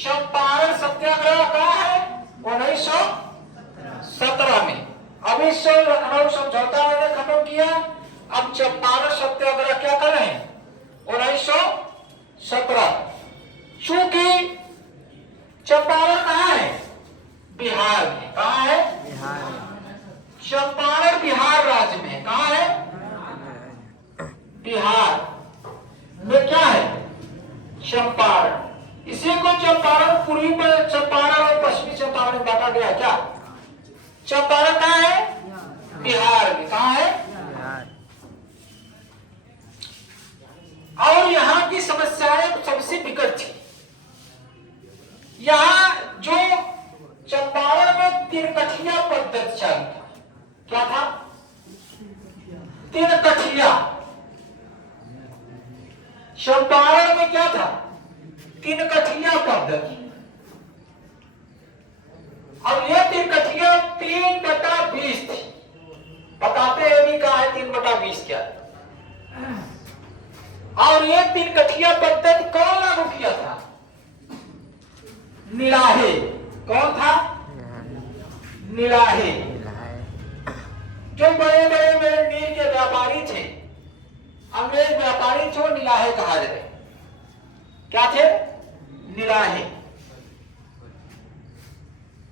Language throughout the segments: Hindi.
चंपारण सत्याग्रह कहाँ है? 1917 में। अभी से लखनऊ समझौता मैंने खत्म किया, अब चंपारण सत्याग्रह क्या कर रहे हैं? 1917। चूंकि चंपारण कहाँ है? बिहार में। कहाँ है? बिहार। चंपारण बिहार राज्य में। कहाँ है? बिहार में। क्या है? चंपारण। इसी को चंपारण पूर्वी में चंपारण और पश्चिमी चंपारण में बांटा गया। क्या चंपारण कहाँ है? बिहार में। कहाँ है? बिहार। और यहाँ की समस्याएं सबसे विकट थी। यहाँ जो चंपारण में तिनकठिया पद्धति चालू था। क्या था? तिनकठिया। चंपारण में क्या था? तिनकठिया पद्धति। और ये तिनकठिया 3/20 थी। बताते हैं भी कहा है 3/20 क्या है। और ये तिनकठिया पद्धति कौन लागू किया था? निलाहे। कौन था? निलाहे। जो बड़े बड़े नील के व्यापारी थे, अंग्रेज व्यापारी थे, निलाहे कहा जाए। क्या थे? निलाहे।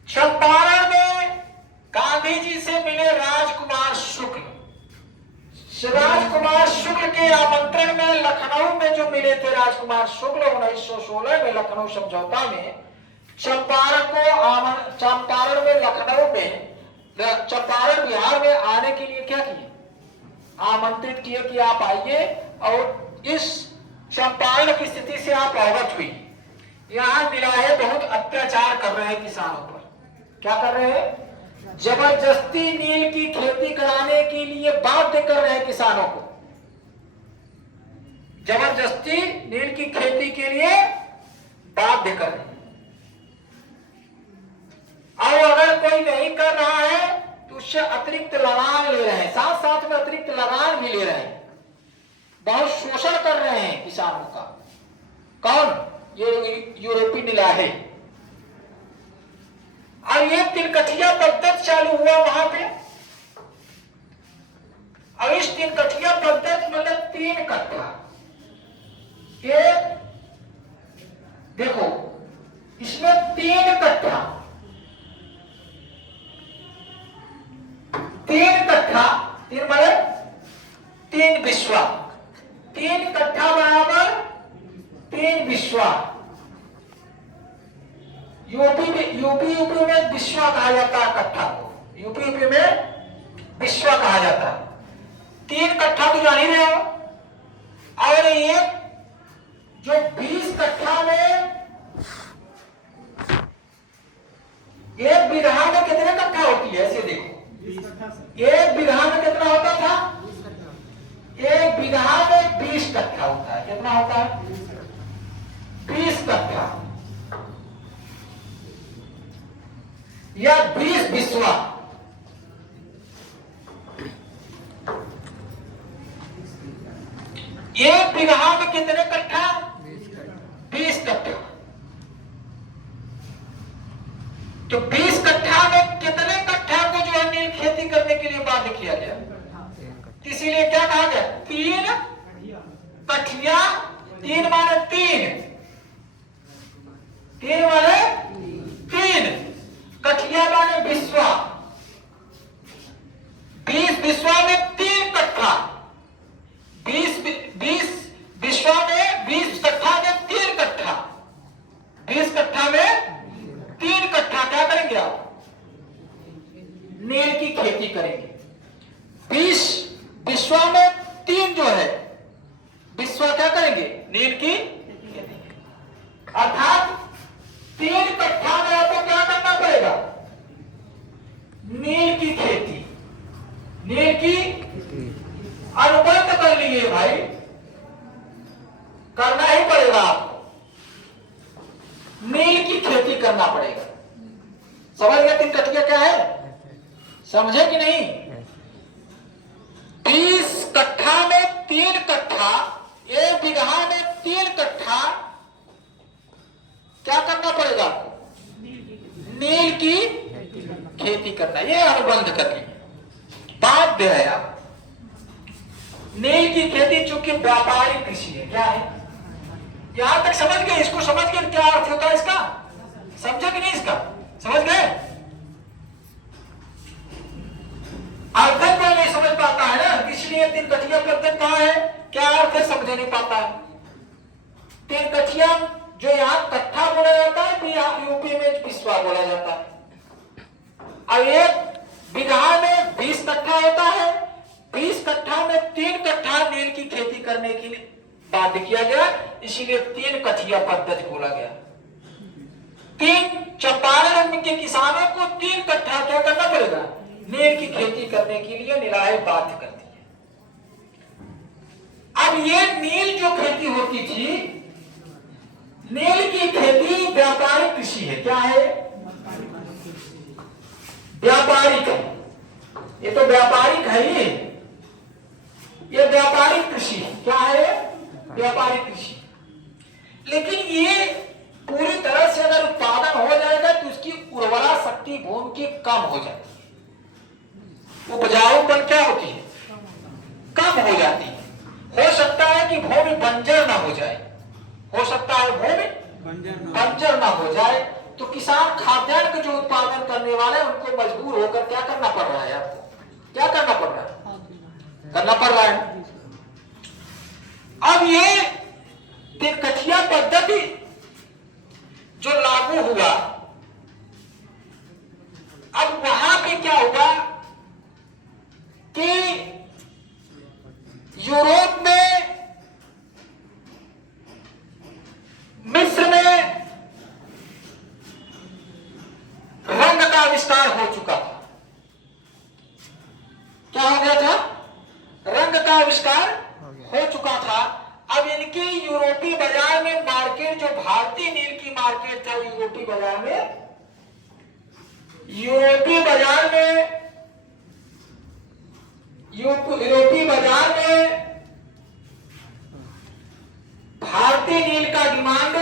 चंपारण में गांधी जी से मिले राजकुमार शुक्ल। राजकुमार शुक्ल के आमंत्रण में लखनऊ में जो मिले थे राजकुमार शुक्ल 1916 में लखनऊ समझौता में चंपारण में लखनऊ में चंपारण बिहार में आने के लिए क्या किए? आमंत्रित किए कि आप आइए और इस चंपारण की स्थिति से आप अवगत हुई। यहाँ निलाहे बहुत अत्याचार कर रहे हैं किसानों पर। क्या कर रहे हैं? जबरदस्ती नील की खेती कराने के लिए बाध्य कर रहे हैं किसानों को। जबरदस्ती नील की खेती के लिए बाध्य कर रहे हैं। और अगर कोई नहीं कर रहा है तो उससे अतिरिक्त लगान ले रहे हैं, साथ साथ में अतिरिक्त लगान भी ले रहे हैं। बहुत शोषण कर रहे हैं किसानों का। कौन? ये यूरोपीय निलाहे। और ये तिनकठिया पद्धति चालू हुआ वहां पे। और इस तिनकठिया पद्धति मतलब 3 कट्ठा। एक देखो, इसमें 3 कट्ठा, 3 कट्ठा, 3 मतलब 3 बिस्वा। 3 कट्ठा बराबर 3 बिस्वा। यूपी में बिस्वा कहा जाता है कट्ठा को। यूपी में बिस्वा कहा जाता है। 3 कट्ठा तो जान ही रहे हो। और ये जो 20 कट्ठा में, 1 बीघा में कितने कट्ठा होती है? ऐसे देखो, 1 बीघा में कितना होता था? 1 बीघा में 20 कट्ठा होता है। कितना होता है? 20 कट्ठा या 20 बिस्वा। एक बीघा में कितने कट्ठा? 20 कट्ठा। तो 20 कट्ठा में कितने कट्ठा को जो है नील खेती करने के लिए बाध्य किया गया? इसीलिए क्या कहा गया? 3 कठिया। 3 माने 3, 3 माने 3, कठिया माने बिस्वा। 20 बिस्वा में 3 कट्ठा। 20 बिस्वा में 20 कट्ठा में 3 कट्ठा। 20 कट्ठा में 3 कट्ठा क्या करेंगे आप? नील की खेती करेंगे। 20 बिस्वा में 3 जो है बिस्वा क्या करेंगे? नील की खेती। अर्थात 3 कट्ठा में आपको क्या करना पड़ेगा? नील की खेती। नील की अनुबंध कर लिए भाई, करना ही पड़ेगा आपको। नील की खेती करना पड़ेगा। समझ गए 3 कट्ठिया क्या है? समझे कि नहीं? 20 कट्ठा में 3 कट्ठा, 1 बीघा में 3 कट्ठा क्या करना पड़ेगा? करना, ये अनुबंध कर लिए। बाध्य है। अब नील की खेती चूंकि व्यापारिक कृषि है, क्या है, यहां तक समझ गए? इसको समझ गए क्या अर्थ होता है इसका? समझे कि नहीं? इसका समझ गए? अर्थ कोई नहीं समझ पाता है ना, इसलिए तीन कठिया पद्धति कहा है, क्या अर्थ है समझ नहीं पाता है। तीन कठिया जो यहाँ कट्ठा बोला जाता है, फिर यहाँ यूपी में बिस्वा बोला जाता है। अब एक बीघा में 20 कट्ठा होता है, 20 कट्ठा में 3 कट्ठा नील की खेती करने के लिए बाध्य किया गया, इसीलिए 3 कठिया पद्धति बोला गया। 3 चंपारण के किसानों को 3 कट्ठा क्या करना पड़ेगा? नील की खेती करने के लिए निलाहे बाध्य करती है। अब ये नील जो खेती होती थी, नील की खेती व्यापारिक कृषि है, क्या है? व्यापारिक है, ये तो व्यापारिक है ही, ये व्यापारिक कृषि है, क्या है? व्यापारिक कृषि। लेकिन ये पूरी तरह से अगर उत्पादन हो जाएगा तो उसकी उर्वरा शक्ति भूमि की कम हो जाती है, उपजाऊपन क्या होती है? कम हो जाती है। हो सकता है कि भूमि बंजर ना हो जाए, हो सकता है भूमि बंजर ना हो जाए, तो किसान खाद्यान्न का जो उत्पादन करने वाले उनको मजबूर होकर क्या करना पड़ रहा है? आपको क्या करना पड़ रहा है? करना पड़ रहा है। अब ये तिरकठिया पद्धति जो लागू हुआ, अब वहां पे क्या हुआ कि यूरोप में, मिस्र में रंग का आविष्कार हो चुका था। क्या हो गया था? रंग का आविष्कार हो चुका था। अब इनके यूरोपीय बाजार में मार्केट, जो भारतीय नील की मार्केट था यूरोपीय बाजार में, यूरोपीय बाजार में भारतीय नील का डिमांड,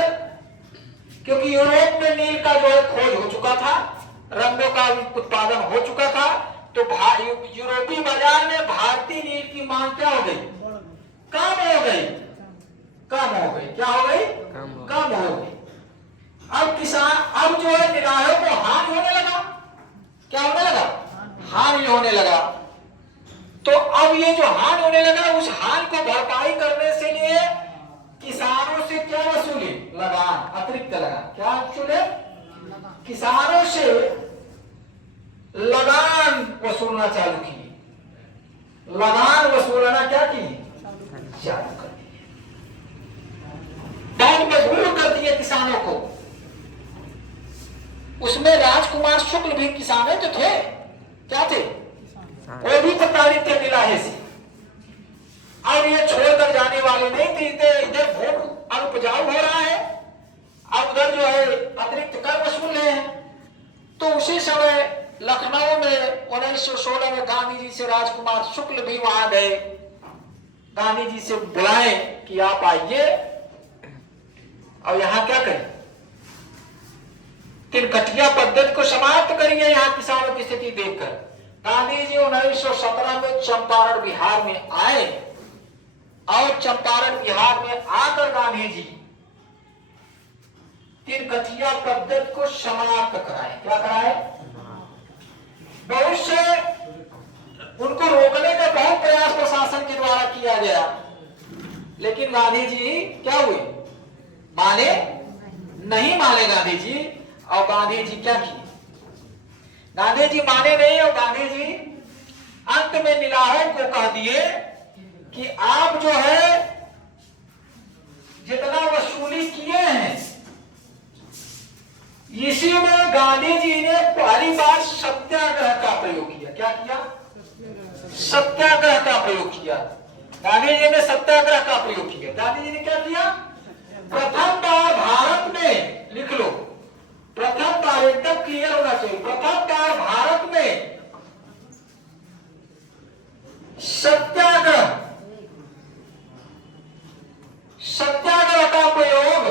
क्योंकि यूरोप में नील का जो है खोज हो चुका था, रंगों का उत्पादन हो चुका था, तो यूरोपीय बाजार में भारतीय नील की मांग क्या हो गई? कम हो गई। कम हो गई। क्या हो गई? कम हो गई। अब किसान, अब जो है निराहों को हानि होने लगा। क्या होने लगा? हानि होने लगा। तो अब ये जो हानि होने लगा, उस हानि को भरपाई करने से लिए किसानों से क्या वसूली? लगान, अतिरिक्त लगान। क्या वसूले? किसानों से लगान वसूलना चालू की। लगान वसूलना क्या की? चालू कर दी। बहुत मजबूर कर दिए किसानों को। उसमें राजकुमार शुक्ल भी किसान तो थे। क्या थे? वो भी प्रताड़ित थे निलाहे से। अब ये छोड़कर जाने वाले नहीं थे। इधर भूमि अनुपजाऊ हो रहा है, अब उधर जो है अतिरिक्त कर वसूल रहे हैं। तो उसी समय लखनऊ में 1916 में गांधी जी से राजकुमार शुक्ल भी वहां गए, गांधी जी से बुलाए कि आप आइए और यहां क्या करें, तिनकठिया पद्धति को समाप्त करिए यहां किसानों की स्थिति देखकर। गांधी जी 1917 में चंपारण बिहार में आए और चंपारण बिहार में आकर गांधी जी तिनकठिया पद्धति को समाप्त कराए। क्या कराए? बहुत से उनको रोकने का बहुत प्रयास प्रशासन के द्वारा किया गया, लेकिन गांधी जी क्या हुए? माने नहीं माने गांधी जी। और गांधी जी क्या किए? गांधी जी माने नहीं और गांधी जी अंत में निलाहों को कह दिए कि आप जो है जितना वसूली किए हैं, इसी में गांधी जी ने पहली बार सत्याग्रह का प्रयोग किया। क्या किया? सत्याग्रह का प्रयोग किया। गांधी जी ने सत्याग्रह का प्रयोग किया। गांधी जी ने क्या किया? प्रथम बार भारत में, लिख लो, प्रथम बार, एकदम क्लियर होना चाहिए, प्रथम बार भारत में सत्याग्रह का प्रयोग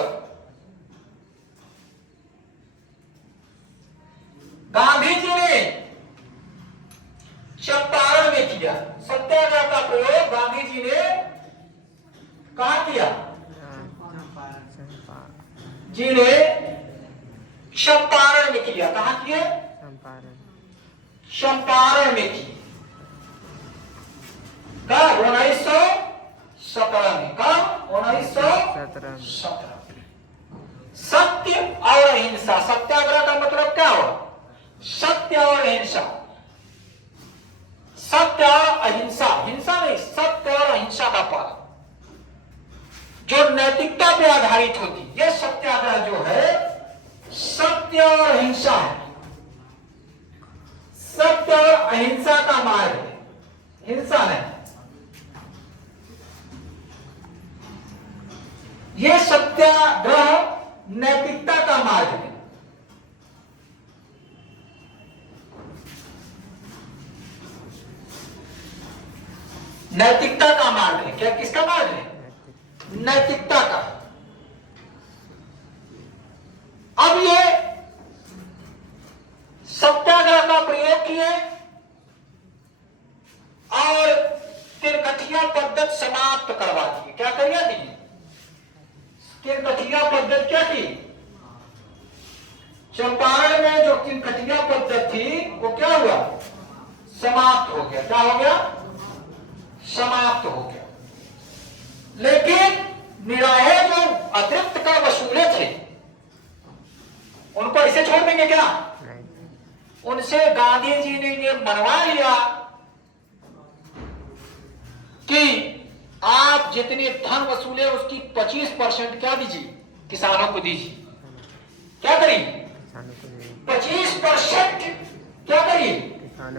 गांधी जी ने जिन्हें चंपारण में किया। कहा किए? चंपारण में की। कब? 1917 में। कब? 1917। सत्य और अहिंसा। सत्याग्रह का मतलब क्या हुआ? सत्य और अहिंसा। सत्य और अहिंसा, हिंसा नहीं, सत्य और अहिंसा का पालन जो नैतिकता पे आधारित होती, यह सत्याग्रह जो है सत्य और अहिंसा है। सत्य और अहिंसा का मार्ग है, हिंसा नहीं। यह सत्याग्रह नैतिकता का मार्ग है। नैतिकता का मार्ग है। क्या? किसका मार्ग है? नैतिकता का। अब ये सत्याग्रह का प्रयोग किए और तिरकठिया पद्धति समाप्त करवा दी। क्या करिए थी? तिरकठिया पद्धति क्या थी? चंपारण में जो तिरकठिया पद्धति थी वो क्या हुआ? समाप्त हो गया। क्या हो गया? समाप्त हो गया। लेकिन निराहे जो अतिरिक्त कर वसूले थे उनको ऐसे छोड़ देंगे क्या? उनसे गांधी जी ने ये मनवा लिया कि आप जितने धन वसूले उसकी 25% क्या दीजिए? किसानों को दीजिए। क्या करिए? 25% क्या करिए?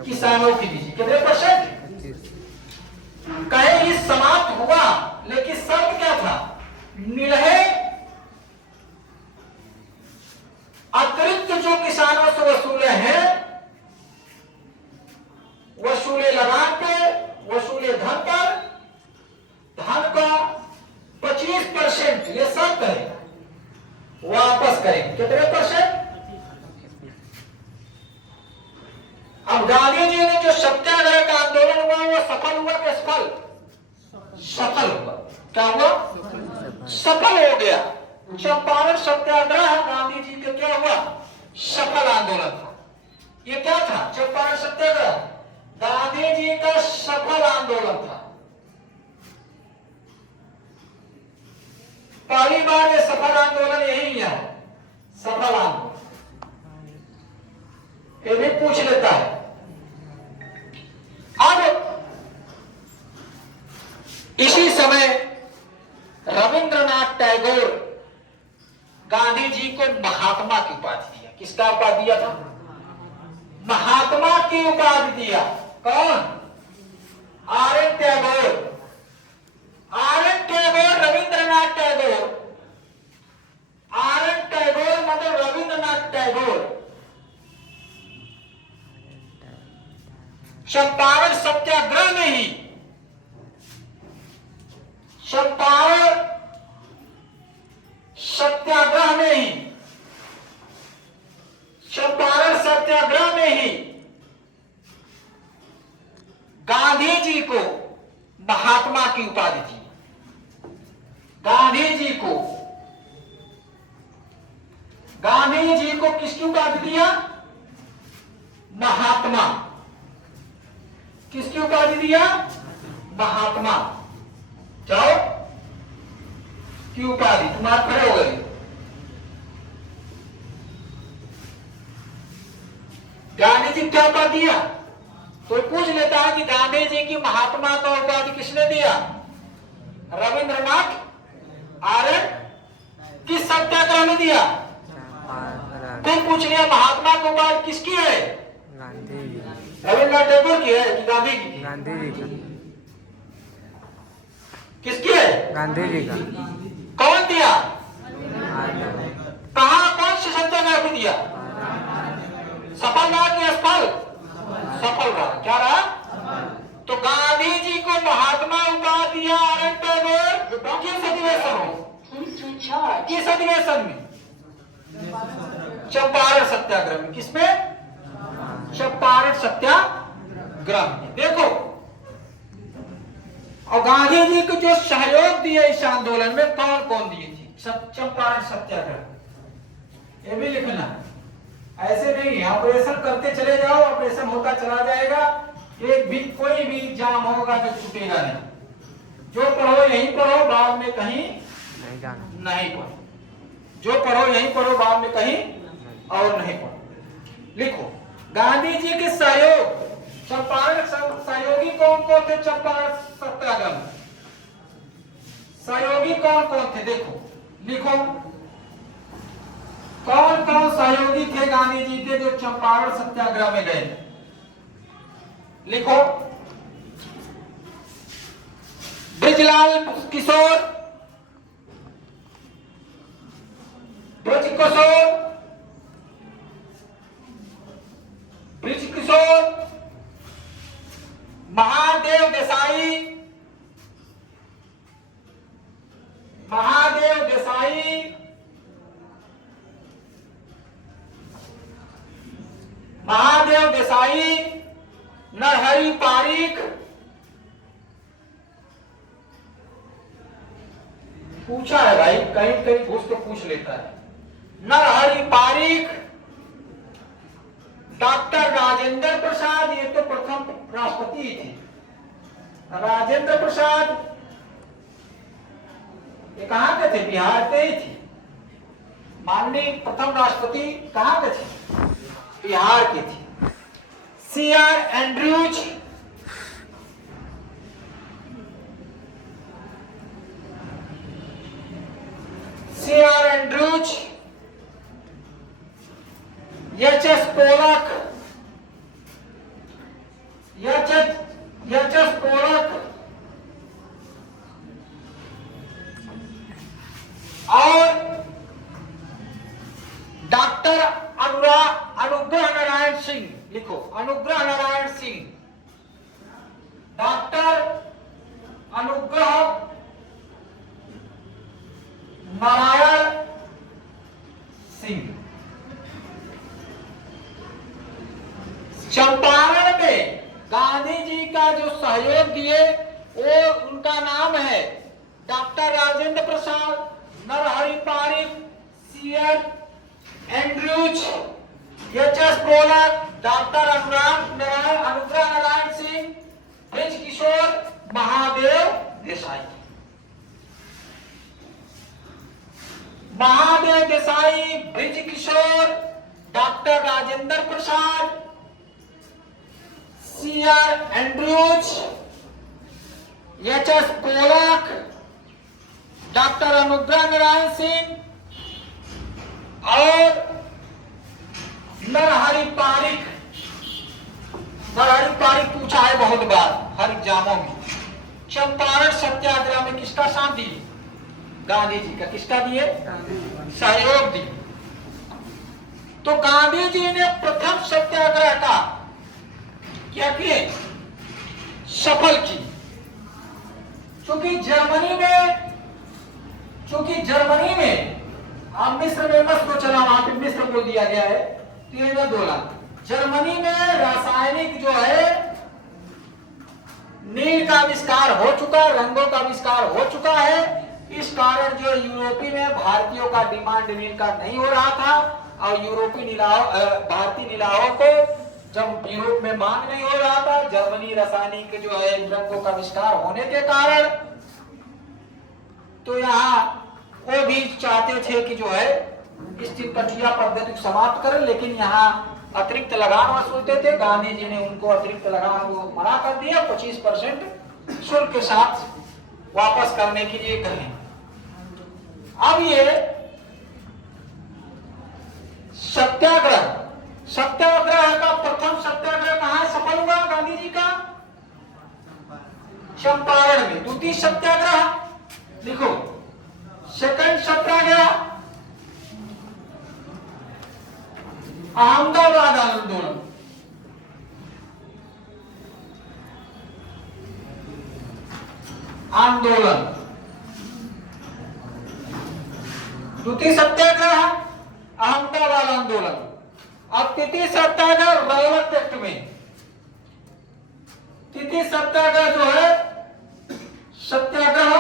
किसानों की दीजिए। कितने परसेंट? कहे ये समाप्त हुआ, लेकिन शर्त क्या था? निरहे अतिरिक्त जो किसानों से वसूले हैं, वसूले लगान पे, वसूले धन पर, धन का 25% ये शर्त है वापस करें। कितने परसेंट? अब गांधी जी ने जो सत्याग्रह का आंदोलन हुआ वो सफल हुआ कि असफल? सफल हुआ। क्या हुआ? सफल हो गया। चंपारण सत्याग्रह गांधी जी का क्या हुआ? सफल आंदोलन था। ये क्या था? चंपारण सत्याग्रह गांधी जी का सफल आंदोलन था। पहली बार ये सफल आंदोलन यही है। सफल आंदोलन ये भी पूछ लेता है। अब इसी समय रविंद्रनाथ टैगोर गांधी जी को महात्मा की उपाधि दिया। किसका उपाधि दिया था? महात्मा की उपाधि दिया। कौन? RN. Tagore. RN. Tagore, Rabindranath Tagore. RN. Tagore मतलब रविंद्रनाथ टैगोर चंपारण सत्याग्रह में ही, चंपारण सत्याग्रह में ही, चंपारण सत्याग्रह में ही गांधी जी को महात्मा की उपाधि दी। गांधी जी को किसकी उपाधि दिया? महात्मा। किसकी उपाधि दिया? महात्मा। जाओ की उपाधि। तुम्हारे खड़े हो गए। गांधी जी क्या उपाधि दिया? तो पूछ लेता है कि गांधी जी की महात्मा का उपाधि किसने दिया? रविंद्रनाथ। आर.एन. किस सत्याग्रह में दिया? फिर पूछ लिया महात्मा का उपाधि किसकी है? रविंद्रनाथ टैगोर की है कि गांधी की? गांधी जी का। किसकी है? गांधी जी का। कौन दिया? कहा? कौन से सत्याग्रह को दिया? सफल रहा कि असफल? सफल रहा। क्या रहा? तो गांधी जी को महात्मा उपाधि दिया आर.एन. टैगोर किस अधिवेशन में? किस अधिवेशन में? चंपारण सत्याग्रह में। किसमें? चंपारण सत्याग्रह में। देखो, और गांधी जी को जो सहयोग दिए इस आंदोलन में कौन कौन दिए थे? चंपारण सत्याग्रह, ये भी लिखना। ऐसे नहीं ऑपरेशन करते चले जाओ, ऑपरेशन होता चला जाएगा, एक भी कोई भी एग्जाम होगा जो छूटेगा नहीं। जो पढ़ो यहीं पढ़ो, बाद में कहीं नहीं पढ़ो। जो पढ़ो यहीं पढ़ो, बाद में कहीं और नहीं पढ़ो। लिखो गांधी जी के सहयोग, चंपारण सहयोगी कौन कौन थे चंपारण सत्याग्रह में? सहयोगी कौन कौन थे देखो, लिखो कौन कौन सहयोगी थे गांधी जी के जो चंपारण सत्याग्रह में गए। लिखो ब्रिजलाल किशोर, ब्रिज किशोर, महादेव देसाई, महादेव देसाई, महादेव देसाई, नरहरि पारीख, पूछा है भाई, कहीं कहीं घुस तो पूछ लेता है। नरहरि पारीख, डॉक्टर राजेंद्र प्रसाद, ये तो प्रथम राष्ट्रपति थे। राजेंद्र प्रसाद ये कहां के थे? बिहार के ही थे। माननीय प्रथम राष्ट्रपति कहां के थे? बिहार के थे। CR Andrews, CR Andrews, HS Polak, HS Polak और डॉक्टर अनुग्रह नारायण सिंह। लिखो अनुग्रह नारायण सिंह, डॉक्टर अनुग्रह नारायण सिंह। चंपारण में गांधी जी का जो सहयोग दिए वो उनका नाम है doctor Rajendra Prasad, Narhari Parikh, CR Andrews, HS Polak, doctor Anugrah Narayan Singh, Brij Kishore, Mahadev Desai. Mahadev Desai, Brij Kishore, doctor Rajendra Prasad, CR Andrews, HS Polak, doctor Anugrah Narayan Singh और नरहरि पारीख। नरहरि पारीख पूछा है बहुत बार हर एग्जामों में। चंपारण सत्याग्रह में किसका साथ दिए? गांधी जी का। किसका दिए? सहयोग दिए। तो गांधी जी ने प्रथम सत्याग्रह का क्या किए? सफल की। चूंकि जर्मनी में आप मिस्र में मत को चला, वहां पे मिस्र को दिया गया है, तो ये मैं बोला जर्मनी में रासायनिक जो है नील का आविष्कार हो चुका, रंगों का आविष्कार हो चुका है। इस कारण जो यूरोपी में भारतीयों का डिमांड नील का नहीं हो रहा था और भारतीय नीलाओं को जब यूरोप में मांग नहीं हो रहा था, जर्मनी रासायनिक जो है रंगों का आविष्कार होने के कारण तो यहाँ वो भी चाहते थे कि जो है इस तिब्बतिया पद्धति को समाप्त करें, लेकिन यहाँ अतिरिक्त लगान वसूलते थे। गांधी जी ने उनको अतिरिक्त लगान को मना कर दिया, 25% शुल्क के साथ वापस करने के लिए कहें। अब ये सत्याग्रह का प्रथम सत्याग्रह कहां सफल हुआ गांधी जी का? चंपारण में। द्वितीय सत्याग्रह लिखो, सेकंड सत्याग्रह अहमदाबाद आंदोलन। द्वितीय सत्याग्रह अहमदाबाद आंदोलन। अब तृतीय सत्याग्रह रॉबर्ट एक्ट में। तृतीय सत्याग्रह जो है सत्याग्रह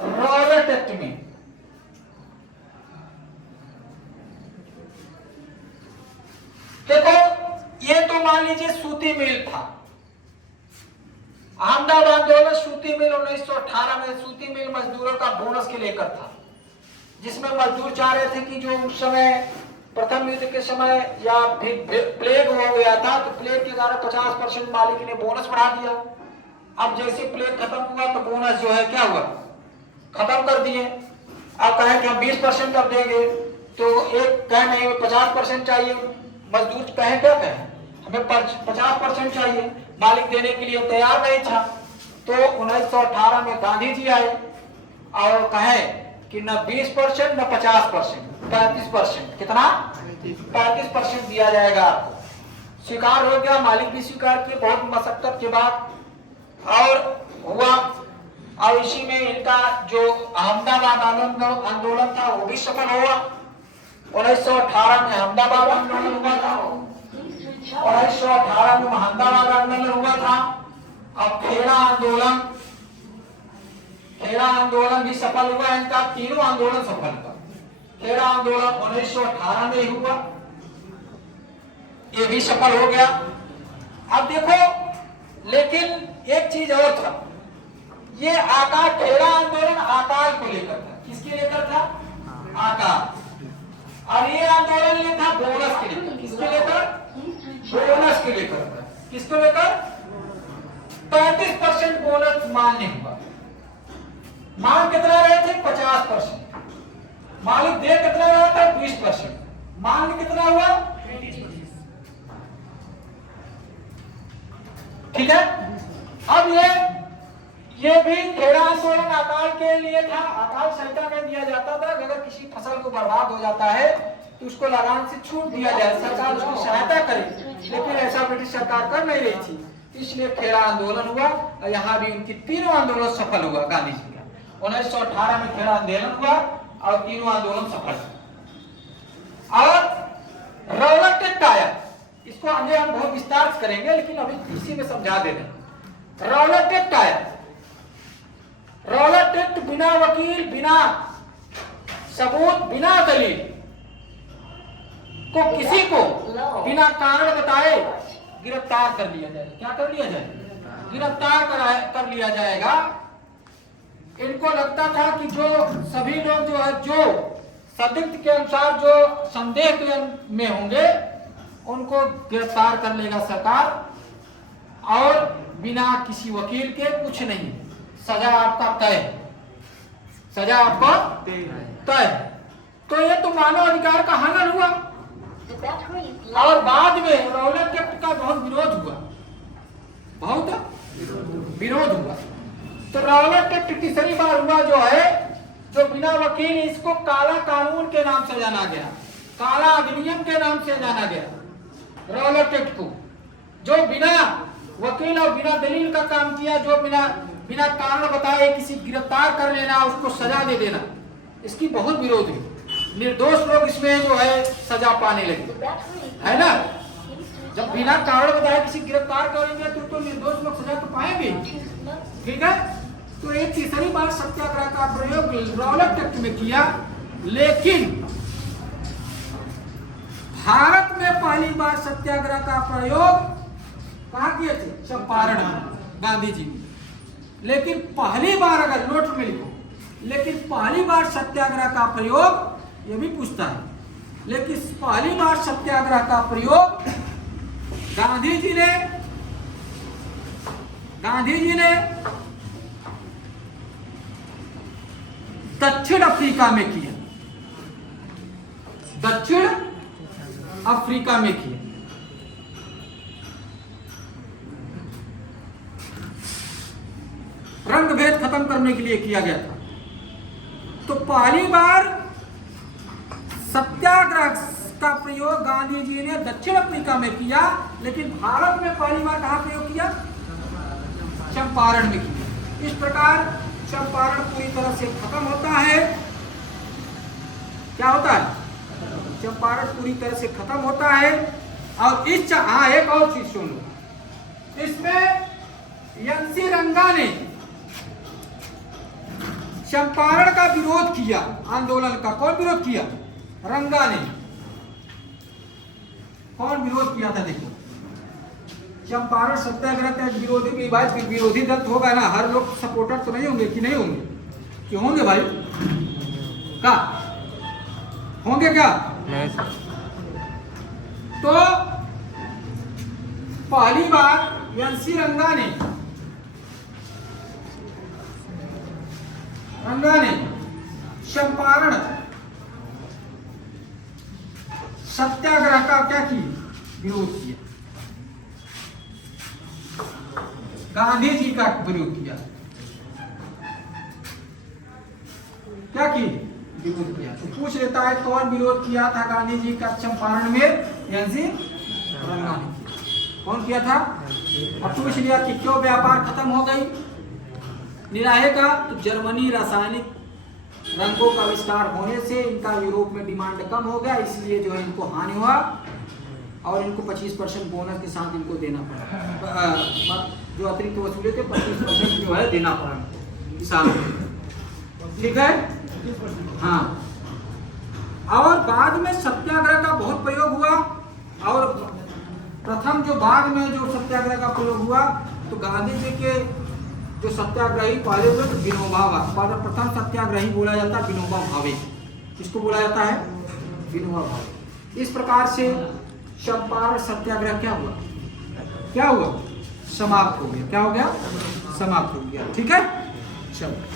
रॉबर्ट एक्ट में। मान लीजिए सूती मिल था, अहमदाबाद आंदोलन सूती मिल 1918 में सूती मिल मजदूरों का बोनस के लेकर था, जिसमें मजदूर चाह रहे थे कि जो उस समय प्रथम युद्ध के समय या प्लेग हो गया था तो प्लेग के कारण 50% मालिक ने बोनस बढ़ा दिया। अब जैसे प्लेग खत्म हुआ तो बोनस जो है क्या हुआ, खत्म कर दिए। अब कहें कि हम 20% अब देंगे तो एक कहे नहीं 50% चाहिए, मजदूर कहें क्या कहें हमें 50% चाहिए, मालिक देने के लिए तैयार नहीं था। तो 1918 में गांधी जी आए और कहे कि न 20% न 50%, 35%, कितना 35% दिया जाएगा आपको। स्वीकार हो गया, मालिक भी स्वीकार किए बहुत मशक्कत के बाद और हुआ। और इसी में इनका जो अहमदाबाद आंदोलन था वो भी सफल हुआ। 1918 में अहमदाबाद आंदोलन हुआ था, 1918 में अहमदाबाद आंदोलन हुआ था। अब खेड़ा आंदोलन भी सफल हुआ, इनका तीनों आंदोलन सफल हुआ। खेड़ा आंदोलन 1918 में ही हुआ, ये भी सफल हो गया। अब देखो लेकिन एक चीज और था, ये आकाश खेड़ा आंदोलन आकाश को लेकर था। किसके लेकर था? आकाश। और ये आंदोलन ये था बोनस के लेकर। किसके लेकर? बोनस के लेकर था। किसको लेकर? 35% बोनस मान्य हुआ। मांग कितना रहे थे? 50%। मालिक दे कितना रहा था? 20%। मांग कितना हुआ? 20%। ठीक है। अब ये भी खेड़ा आंदोलन अकाल के लिए था। अकाल संहिता में दिया जाता था अगर किसी फसल को बर्बाद हो जाता है तो उसको लगान से छूट दिया जाए, सरकार उसकी सहायता करे, लेकिन ऐसा ब्रिटिश सरकार कर नहीं रही थी, इसलिए खेड़ा आंदोलन हुआ। और यहाँ भी उनकी तीनों आंदोलन सफल हुआ। गांधी जी का 1918 में खेड़ा आंदोलन हुआ और तीनों आंदोलन सफल हुआ। और रौलट एक्ट आया, इसको आगे हम बहुत विस्तार से करेंगे, लेकिन अभी इसी में समझा दे रहे। रौलट एक्ट आया। रौलट एक्ट बिना वकील, बिना सबूत, बिना दलील को किसी को बिना कारण बताए गिरफ्तार कर लिया जाएगा। क्या कर लिया जाएगा? गिरफ्तार कर लिया जाएगा। इनको लगता था कि जो सभी लोग जो है जो संदिग्ध के अनुसार जो संदेह में होंगे उनको गिरफ्तार कर लेगा सरकार, और बिना किसी वकील के कुछ नहीं, सजा आपका तय, सजा आपका तय। तो ये तो मानव अधिकार का हनन हुआ। और बाद में रौलट एक्ट का बहुत विरोध हुआ, बहुत विरोध हुआ। तो रौलट एक्ट तीसरी बार हुआ जो है, जो बिना वकील, इसको काला कानून के नाम से जाना गया, काला अधिनियम के नाम से जाना गया। रौलट एक्ट को जो बिना वकील और बिना दलील का काम किया, जो बिना कारण बताए किसी गिरफ्तार कर लेना, उसको सजा दे देना, इसकी बहुत विरोध है। निर्दोष लोग इसमें जो है सजा पाने लगे, है ना। जब बिना कारण बताए किसी गिरफ्तार करेंगे तो निर्दोष लोग सजा तो पाएंगे, ठीक है। तो एक तीसरी बार सत्याग्रह का प्रयोग रौलट एक्ट में किया, लेकिन भारत में पहली बार सत्याग्रह का प्रयोग कहाँ किए थे? चंपारण में, गांधी जी। लेकिन पहली बार, अगर नोट में लिखो, लेकिन पहली बार सत्याग्रह का प्रयोग, ये भी पूछता है, लेकिन पहली बार सत्याग्रह का प्रयोग गांधी जी ने दक्षिण अफ्रीका में किया, दक्षिण अफ्रीका में किया। रंग भेद खत्म करने के लिए किया गया था। तो पहली बार सत्याग्रह का प्रयोग गांधी जी ने दक्षिण अफ्रीका में किया, लेकिन भारत में पहली बार कहां प्रयोग किया? चंपारण में किया। इस प्रकार चंपारण पूरी तरह से खत्म होता है। क्या होता है? चंपारण पूरी तरह से खत्म होता है। और इस एक और चीज सुन लो, इसमें एन.सी. रंगा ने चंपारण का विरोध किया, आंदोलन का। कौन विरोध किया? रंगा ने। कौन विरोध किया था? देखो, चंपारण सत्याग्रह का विरोधी की बात, विरोधी दल तो होगा ना, हर लोग सपोर्टर तो नहीं होंगे कि नहीं होंगे, क्यों होंगे भाई? क्या होंगे क्या? नहीं सर। तो पहली बार एनसी रंगा ने चंपारण सत्याग्रह का क्या किया? विरोध किया। गांधी जी का विरोध किया। क्या की? विरोध किया। तो पूछ लेता है कौन विरोध किया था गांधी जी का चंपारण में? एनसी रंगा ने किया। कौन किया था? अब पूछ लिया कि क्यों व्यापार खत्म हो गई निराहे का? तो जर्मनी रासायनिक रंगों का आविष्कार होने से इनका यूरोप में डिमांड कम हो गया, इसलिए जो है इनको हानि हुआ और इनको 25% बोनस के साथ इनको देना पड़ा। जो अतिरिक्त वसूले थे 25% जो है देना पड़ा साल में। ठीक है, हाँ। और बाद में सत्याग्रह का बहुत प्रयोग हुआ, और प्रथम जो बाद में जो सत्याग्रह का प्रयोग हुआ तो गांधी जी के जो सत्याग्रही पहले हुए तो विनोबा भावे, प्रथम सत्याग्रही बोला जाता है विनोबा भावे। किसको बोला जाता है? विनोबा भावे। इस प्रकार से चंपारण सत्याग्रह क्या हुआ? क्या हुआ? समाप्त हो गया। क्या हो गया? समाप्त हो गया। ठीक है, चलो।